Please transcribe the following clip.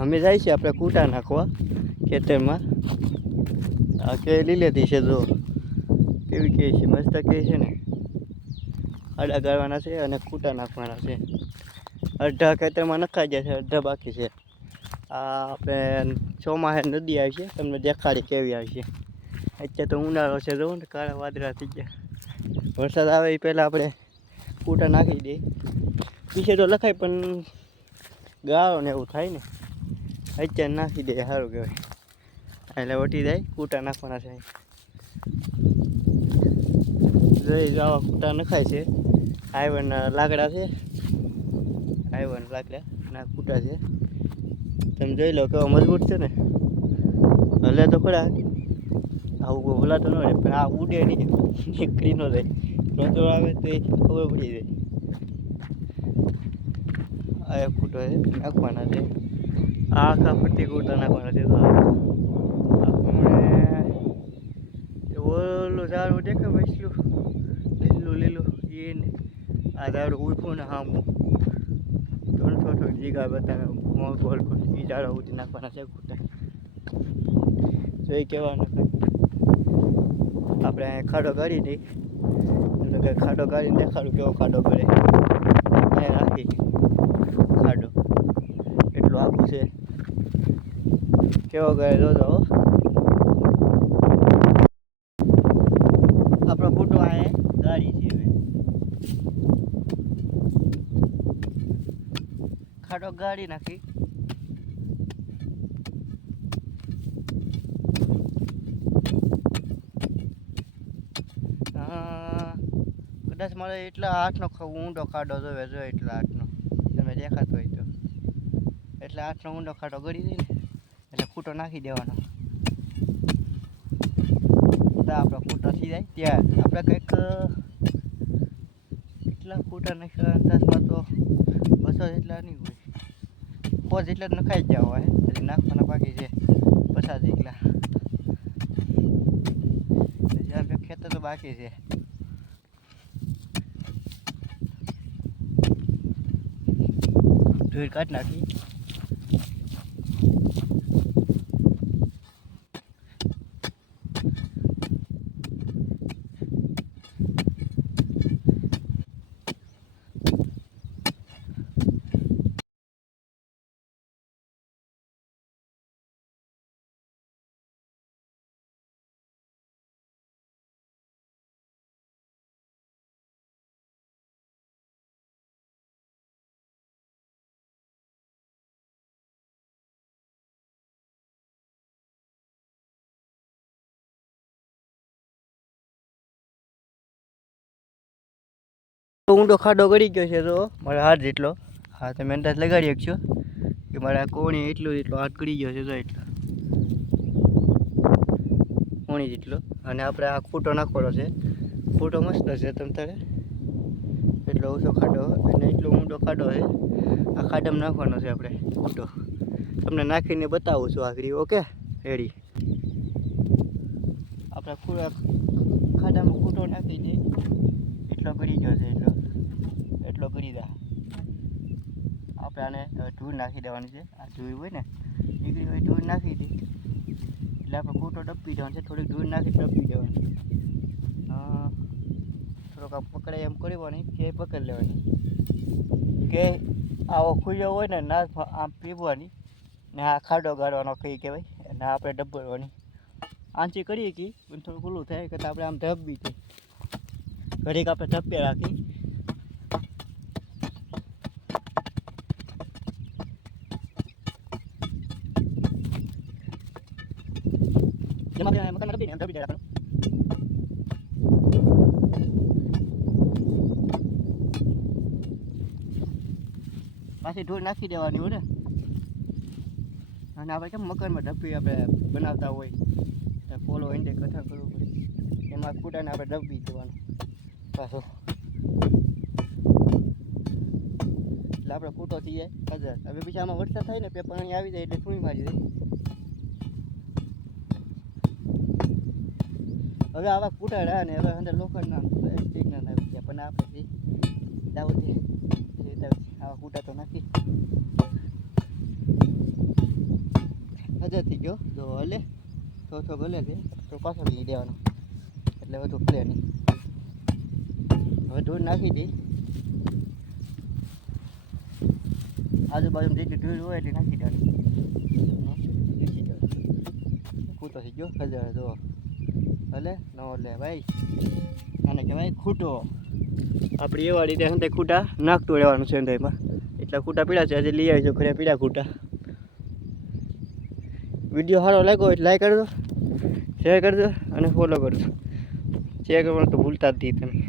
અમે જાય છે આપણે કૂટા નાખવા ખેતરમાં. આ કે લીલેતી છે જો કેવી કે છે, મસ્ત કે છે ને. આડા ગાળવાના છે અને કૂટા નાખવાના છે. અડધા ખેતરમાં નખાઈ જાય છે, અડધા બાકી છે. આ આપણે ચોમાહે નદી આવી છે, તમને દેખાડી કેવી આવી છે. અત્યારે તો ઉનાળો છે, જો ને કાળા વાદળા થઈ ગયા. વરસાદ આવે એ પહેલાં આપણે કૂટા નાખી દઈએ. પીછે તો લખાય પણ ગાળો ને એવું થાય ને, અત્યારે નાખી દે સારું કહેવાય. એટલે વટી જાય. કૂટા નાખવાના છે. જોઈ આવા કૂટા નખાય છે. આઈવન લાકડા છે, આઈવન લાકડા ના કૂટા છે. તમે જોઈ લો કેવો મજબૂત છે ને. હલે તો ખરા, આવું ભૂલાતો ન રહે, પણ આ ઉડે નહીં, નીકળી ન જાય. રોતો આવે તો એ ખબર પડી જાય. આ એક કૂટો છે, નાખવાના છે. આ આખા ફરતી કૂટા નાખવાના છે. તો ઓલું ઝાડું દેખે વૈસલું લીલું લીલું એને આ ઝાડું ઉઠું ને હામું થોડું જીગા બતાવે ગોળ ગોળ એ ઝાડો ઉઠી નાખવાના છે કૂટા. તો એ કહેવાનું આપણે અહીંયા ખાડો કાઢી દઈ, ખાડો કાઢીને દેખાડું કેવો ખાડો કરે. અહીંયા રાખી ખાડો એટલું આખું છે, કેવો કરે જોજો. આપણો કૂટો અહીંયા ગાડી છે. હવે ખાડો ગાડી નાખી. કદાચ મારે એટલા 8નો ઊંડો ખાડો જોવે, જો એટલા 8નો તમે દેખાતો હોય તો. એટલે 8નો ઊંડો ખાડો ગળી દઈ ને એટલે કૂટો નાખી દેવાનો. તો આપણો કૂટો થઈ જાય ત્યાં આપણે કંઈક એટલા કૂટા નાખ્યા અંદાજમાં તો 200 જેટલા નહીં હોય, 100 જેટલા નખાઈ જ જવા હોય. એટલે નાખવાના બાકી છે 50 જેટલા. જ્યાં ખેતર તો બાકી છે. ધૂળ કાઢી નાખી. ઊંડો ખાડો ગળી ગયો છે તો મારા હાથ જેટલો. હા તમે અંદાજ લગાડી શકશો કે મારા કોણી એટલો હાથ ગળી ગયો છે. તો એટલો કોણી જેટલો. અને આપણે આ કૂટો નાખવાનો છે. કૂટો મસ્ત છે તમ તારે, એટલો ઓછો ખાડો અને એટલો ઊંડો ખાડો છે. આ ખાડામાં નાખવાનો છે આપણે કૂટો. તમને નાખીને બતાવું છું આખરી. Okay ready. આપણે ખાડામાં કૂટો નાખી દઈએ. એટલો ગળી ગયો છે, એટલો ગળી દા. આપણે આને ધૂળ નાખી દેવાની છે. આ ધૂળ હોય ને નીકળી હોય ધૂળ નાખી દે એટલે આપણે કૂટો ડબ્બી દેવાનો છે. થોડીક ધૂળ નાખી ડબ્બી દેવાની. થોડોક આ પકડાય એમ કરવાની કે પકડી લેવાની કે આવો ખુલ્લો હોય ને ના આમ પીવવાની ને આ ખાડો ગાળવાનો કઈ કહેવાય. અને આપણે ડબ્બવાની આંચી કરીએ કે થોડું ખુલ્લું થાય કરતાં આપણે આમ ધબ્બી થાય. ઘડીક આપણે ધપ્પે રાખી. પાછી ધૂળ નાખી દેવાની હોય ને. અને આપણે કેમ મકાનમાં ધપ્પી આપણે બનાવતા હોય ફોલો ઇન્ડે કથા કરવું પડે, એમાં કૂટાને આપણે ડબ્બી દેવાનું પાછો. એટલે આપણે કૂટો થઈ જાય 1000. હવે બીજા આમાં વરસાદ થાય ને પાણી આવી જાય એટલે ફૂઈ મારી જાય. હવે આવા કૂટા રહ્યા ને હવે અંદર લોખંડના પ્લાસ્ટિકના નાખી ગયા. પણ આપણે દાવતી આવા કૂટા તો નાખી. હજાર થઈ ગયો જો હલે થોડો ભલે છે તો પાછો લઈ દેવાનો એટલે વધુ ભલે નહીં. હવે ધૂળ નાખી દઈ આજુબાજુ જેટલી ધૂળ હોય એટલી નાખી દેવાની. ખૂટો થઈ ગયો હજાર જો હલે ન હલે ભાઈ આને કહેવાય ખૂટો. આપણી એ વાળી ત્યાં ખૂટા નાખતું રહેવાનું છે એમાં એટલા ખૂટા પીડા છે આજે લઈ આવીજો ઘરે પીડા ખૂટા. વિડીયો સારો લાગ્યો એટલે લાઈક કરજો, શેર કરજો અને ફોલો કરજો. શેર કરવાનું તો ભૂલતા જ નહીં તમે.